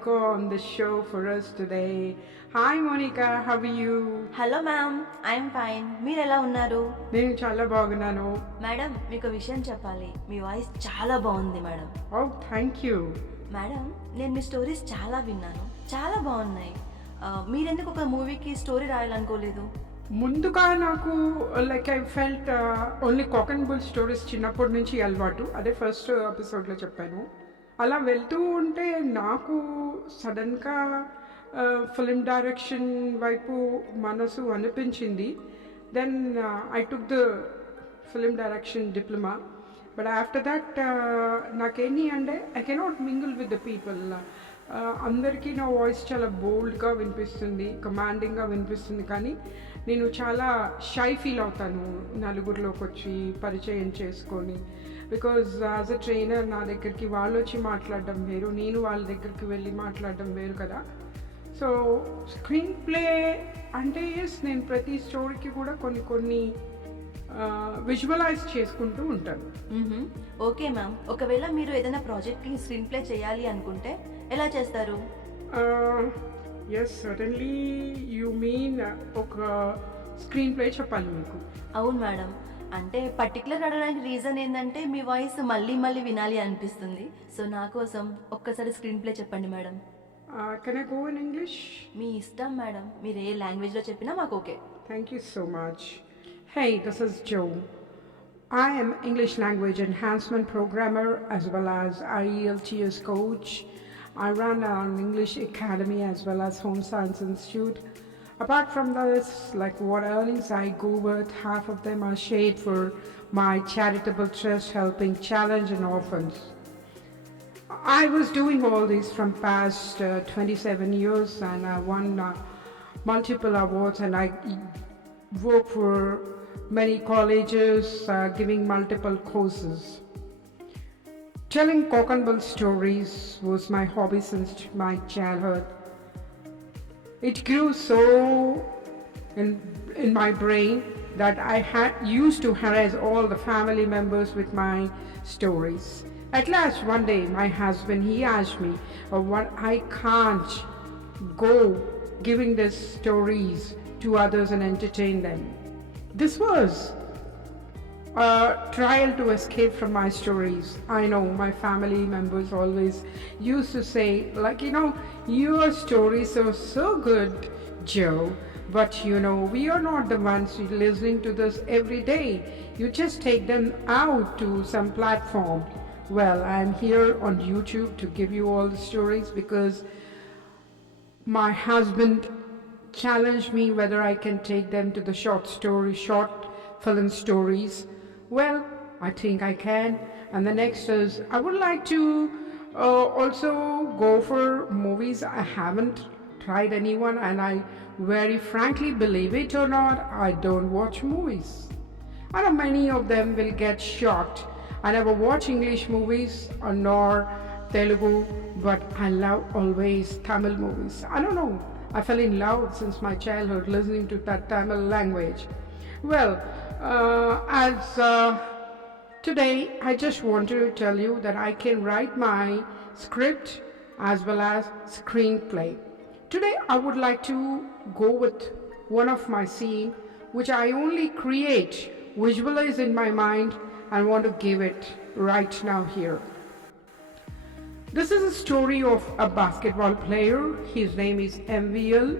Monica on the show for us today. Hi Monica, how are you? Hello ma'am, I'm fine. మీరు ఎలా ఉన్నారు? నేను చాలా బాగున్నాను. మేడం, మీకు విషయం చెప్పాలి. మీ వాయిస్ చాలా బాగుంది madam. Oh thank you. Madam, నేను మీ స్టోరీస్ చాలా విన్నాను, చాలా బాగున్నాయి. మీరెందుకు ఒక మూవీకి స్టోరీ రాయాలనుకోలేదు? ముందుగా నాకు like I felt only cock and bull stories చిన్నప్పటి నుంచి అలవాటు. అదే ఫస్ట్ ఎపిసోడ్లో చెప్పాను. అలా వెళ్తూ ఉంటే నాకు సడన్గా ఫిలిం డైరెక్షన్ వైపు మనసు అనిపించింది. Then I took the film direction diploma. But after that నాకేంటి అంటే I cannot mingle with the people. అందరికీ నా వాయిస్ చాలా బోల్డ్గా వినిపిస్తుంది, కమాండింగ్గా వినిపిస్తుంది, కానీ నేను చాలా షై ఫీల్ అవుతాను నలుగురిలోకి వచ్చి పరిచయం చేసుకొని. బికాజ్ యాజ్ అ ట్రైనర్ నా దగ్గరికి వాళ్ళు వచ్చి మాట్లాడడం వేరు, నేను వాళ్ళ దగ్గరికి వెళ్ళి మాట్లాడడం వేరు కదా. సో స్క్రీన్ ప్లే అంటే ఎస్, నేను ప్రతి స్టోరీకి కూడా కొన్ని విజువలైజ్ చేసుకుంటూ ఉంటాను. ఓకే మ్యామ్, ఒకవేళ మీరు ఏదైనా ప్రాజెక్ట్కి స్క్రీన్ ప్లే చేయాలి అనుకుంటే ఎలా చేస్తారు? ఎస్ సడన్లీ యూ మీన్ ఒక స్క్రీన్ ప్లే చెప్పాలి మీకు? అవును మేడం, అంటే పర్టికులర్ అడగడానికి రీజన్ ఏంటంటే మీ వాయిస్ మళ్ళీ మళ్ళీ వినాలి అనిపిస్తుంది. సో నా కోసం ఒక్కసారి స్క్రీన్ ప్లే చెప్పండి madam. Can I go in English? మీ ఇష్టం మేడం, మీరు ఏ లాంగ్వేజ్లో చెప్పినా మాకు okay. Thank you so much. Hey, this is Joe. I am English language enhancement programmer as well as IELTS coach. I run an English academy as well as Home Science Institute. Apart from this, like what earnings I go with, half of them are shared for my charitable trust helping challenge and orphans. I was doing all this from past 27 years and I won multiple awards, and I work for many colleges giving multiple courses. Telling cock and bull stories was my hobby since my childhood. It grew so in my brain that I used to harass all the family members with my stories. At last one day my husband, he asked me, what I can't go giving these stories to others and entertain them. This was a trial to escape from my stories. I know my family members always used to say, like, your stories are so good, Joe, but we are not the ones listening to this every day. You just take them out to some platform. Well, I'm here on YouTube to give you all the stories because my husband challenged me whether I can take them to the short film stories. Well, I think I can. And the next is, I would like to also go for movies. I haven't tried anyone, and I very frankly, believe it or not, I don't watch movies. I know many of them will get shocked. I never watch English movies nor Telugu, but I love always Tamil movies. I don't know, I fell in love since my childhood listening to that Tamil language. Well, as today I just wanted to tell you that I can write my script as well as screenplay. Today I would like to go with one of my scene which I only create, visualize in my mind, and want to give it right now here. This is a story of a basketball player. His name is MVL.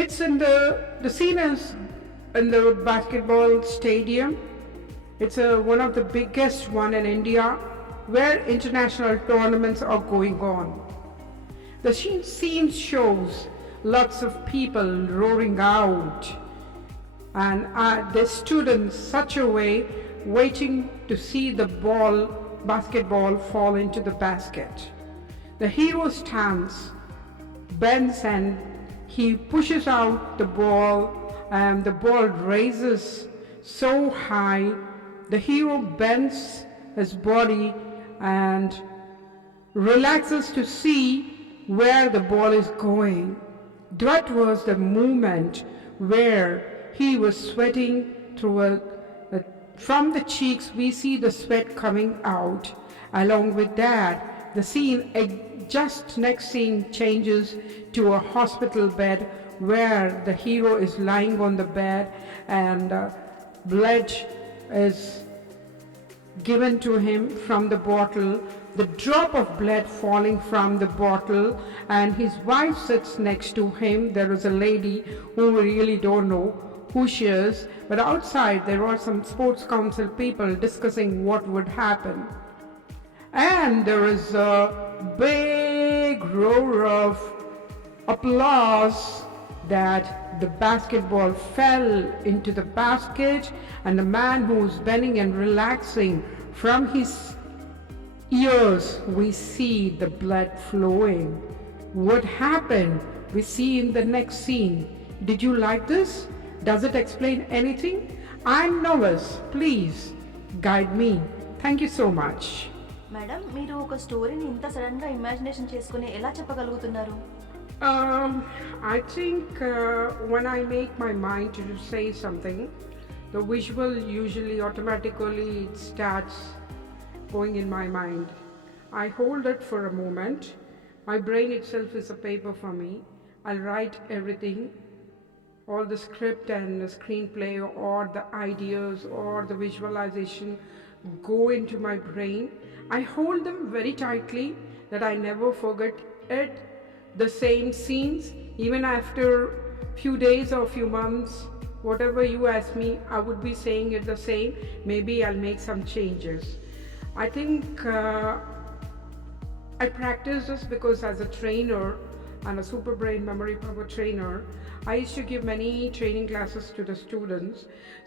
It's in the scene is in the basketball stadium. It's one of the biggest one in India where international tournaments are going on. The scene shows lots of people roaring out, and they stood in such a way waiting to see the basketball fall into the basket. The hero stands, bends, and he pushes out the ball, and the ball raises so high. The hero bends his body and relaxes to see where the ball is going. That was the moment where he was sweating through from the cheeks we see the sweat coming out. Along with that, the scene, just next scene changes to a hospital bed where the hero is lying on the bed and blood is given to him from the bottle, the drop of blood falling from the bottle, and his wife sits next to him. There is a lady who we really don't know who she is, but outside there are some sports council people discussing what would happen. And there is a big roar of applause that the basketball fell into the basket, and the man who's bending and relaxing, from his ears we see the blood flowing. What happened? We see in the next scene. Did you like this? Does it explain anything? I'm novice. Please guide me. Thank you so much. Madam, మీరు ఒక స్టోరీని ఇంత సడన్గా imagination చేసుకుని ఎలా చెప్పగలుగుతున్నారు? I think when I make my mind to say something, the visual usually automatically it starts going in my mind. I hold it for a moment. My brain itself is a paper for me. I'll write everything, all the script and the screenplay or the ideas or the visualization go into my brain. I hold them very tightly that I never forget it. The same scenes, even after few days or few months, whatever you ask me, I would be saying it the same. Maybe I'll make some changes. I think I practice this because as a trainer and a super brain memory power trainer, I used to give many training classes to the students.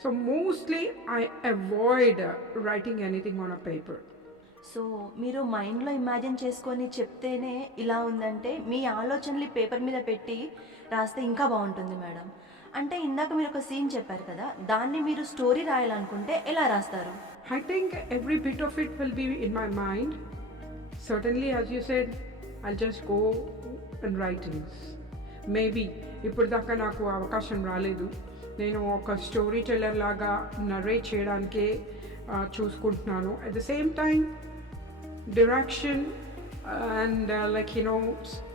So mostly I avoid writing anything on a paper. So మీరు మైండ్లో imagine చేసుకొని చెప్తేనే ఇలా ఉందంటే మీ ఆలోచనలు paper మీద పెట్టి రాస్తే ఇంకా బాగుంటుంది మేడం. అంటే ఇందాక మీరు ఒక సీన్ చెప్పారు కదా, దాన్ని మీరు స్టోరీ రాయాలనుకుంటే ఎలా రాస్తారు? I think every bit of it will be in my mind. Certainly, as you said, I'll just go and write things. Maybe ఇప్పుడు దాకా నాకు అవకాశం రాలేదు. నేను ఒక స్టోరీ టెల్లర్ లాగా నరేట్ చేయడానికే చూసుకుంటున్నాను. At the same time direction and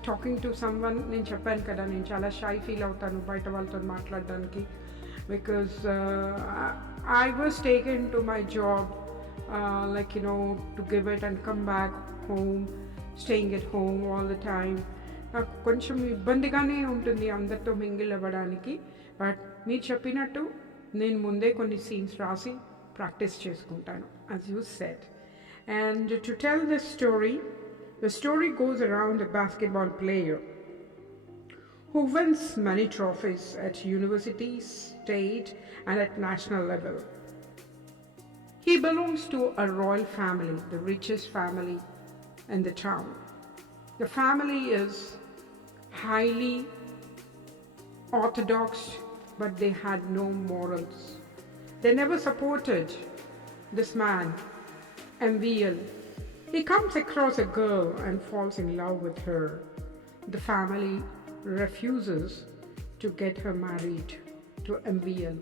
talking to someone. నేను చెప్పాను కదా, నేను చాలా షై ఫీల్ అవుతాను బయట వాళ్ళతో మాట్లాడడానికి, because I was taken to my job to give it and come back home, staying at home all the time. నాకు కొంచెం ఇబ్బందిగానే ఉంటుంది అందరితో మింగిల్ అవ్వడానికి. బట్ మీరు చెప్పినట్టు నేను ముందే కొన్ని సీన్స్ రాసి ప్రాక్టీస్ చేసుకుంటాను, as you said. And to tell this story, the story goes around a basketball player who wins many trophies at university, state, and at national level. He belongs to a royal family, the richest family in the town. The family is highly orthodox, but they had no morals. They never supported this man, MVL. He comes across a girl and falls in love with her. The family refuses to get her married to MVL,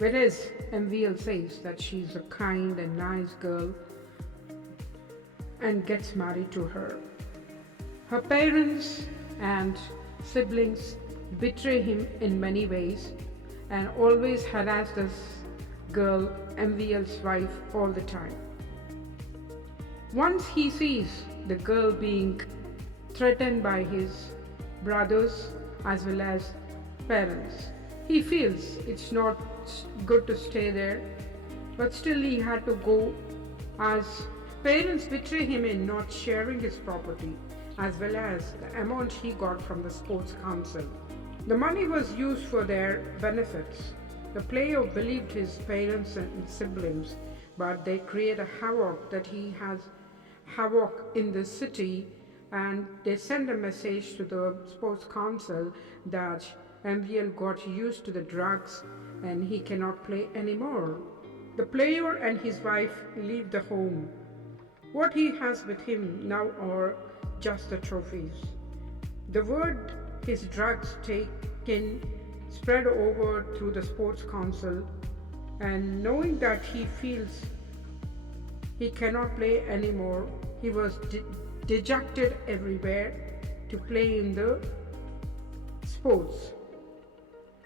whereas MVL says that she's a kind and nice girl and gets married to her. Her parents and siblings betray him in many ways and always harass this girl, MVL's wife, all the time. Once he sees the girl being threatened by his brothers as well as parents, he feels it's not good to stay there, but still he had to go as parents betray him in not sharing his property as well as the amount he got from the sports council. The money was used for their benefits. The player believed his parents and siblings, but they create a havoc that he has havoc in the city, and they send a message to the sports council that MVL got used to the drugs and he cannot play anymore. The player and his wife leave the home. What he has with him now are just the trophies. The word his drugs taken spread over through the sports council, and knowing that he feels he cannot play anymore, he was dejected everywhere to play in the sports.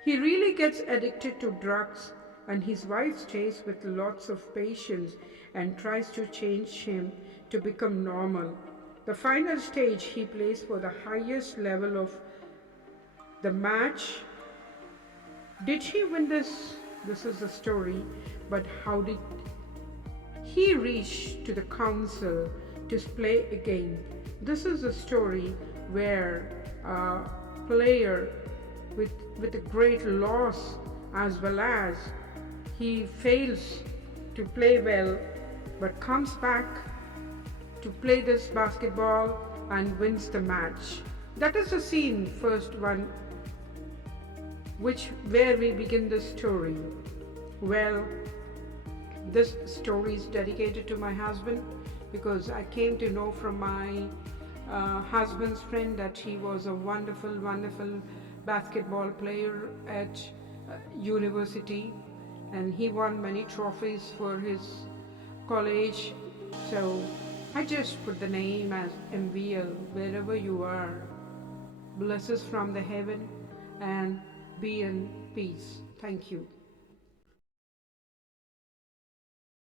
He really gets addicted to drugs, and his wife stays with lots of patience and tries to change him to become normal. The final stage, he plays for the highest level of the match. Did he win this? This is the story, but how did he reach to the council to play again? This is a story where a player with a great loss, as well as he fails to play well but comes back to play this basketball and wins the match. That is the scene, first one, where we begin the story. Well, this story is dedicated to my husband because I came to know from my husband's friend that he was a wonderful, wonderful basketball player at university, and he won many trophies for his college. So I just put the name as MVL. Wherever you are, blessings from the heaven and be in peace. Thank you.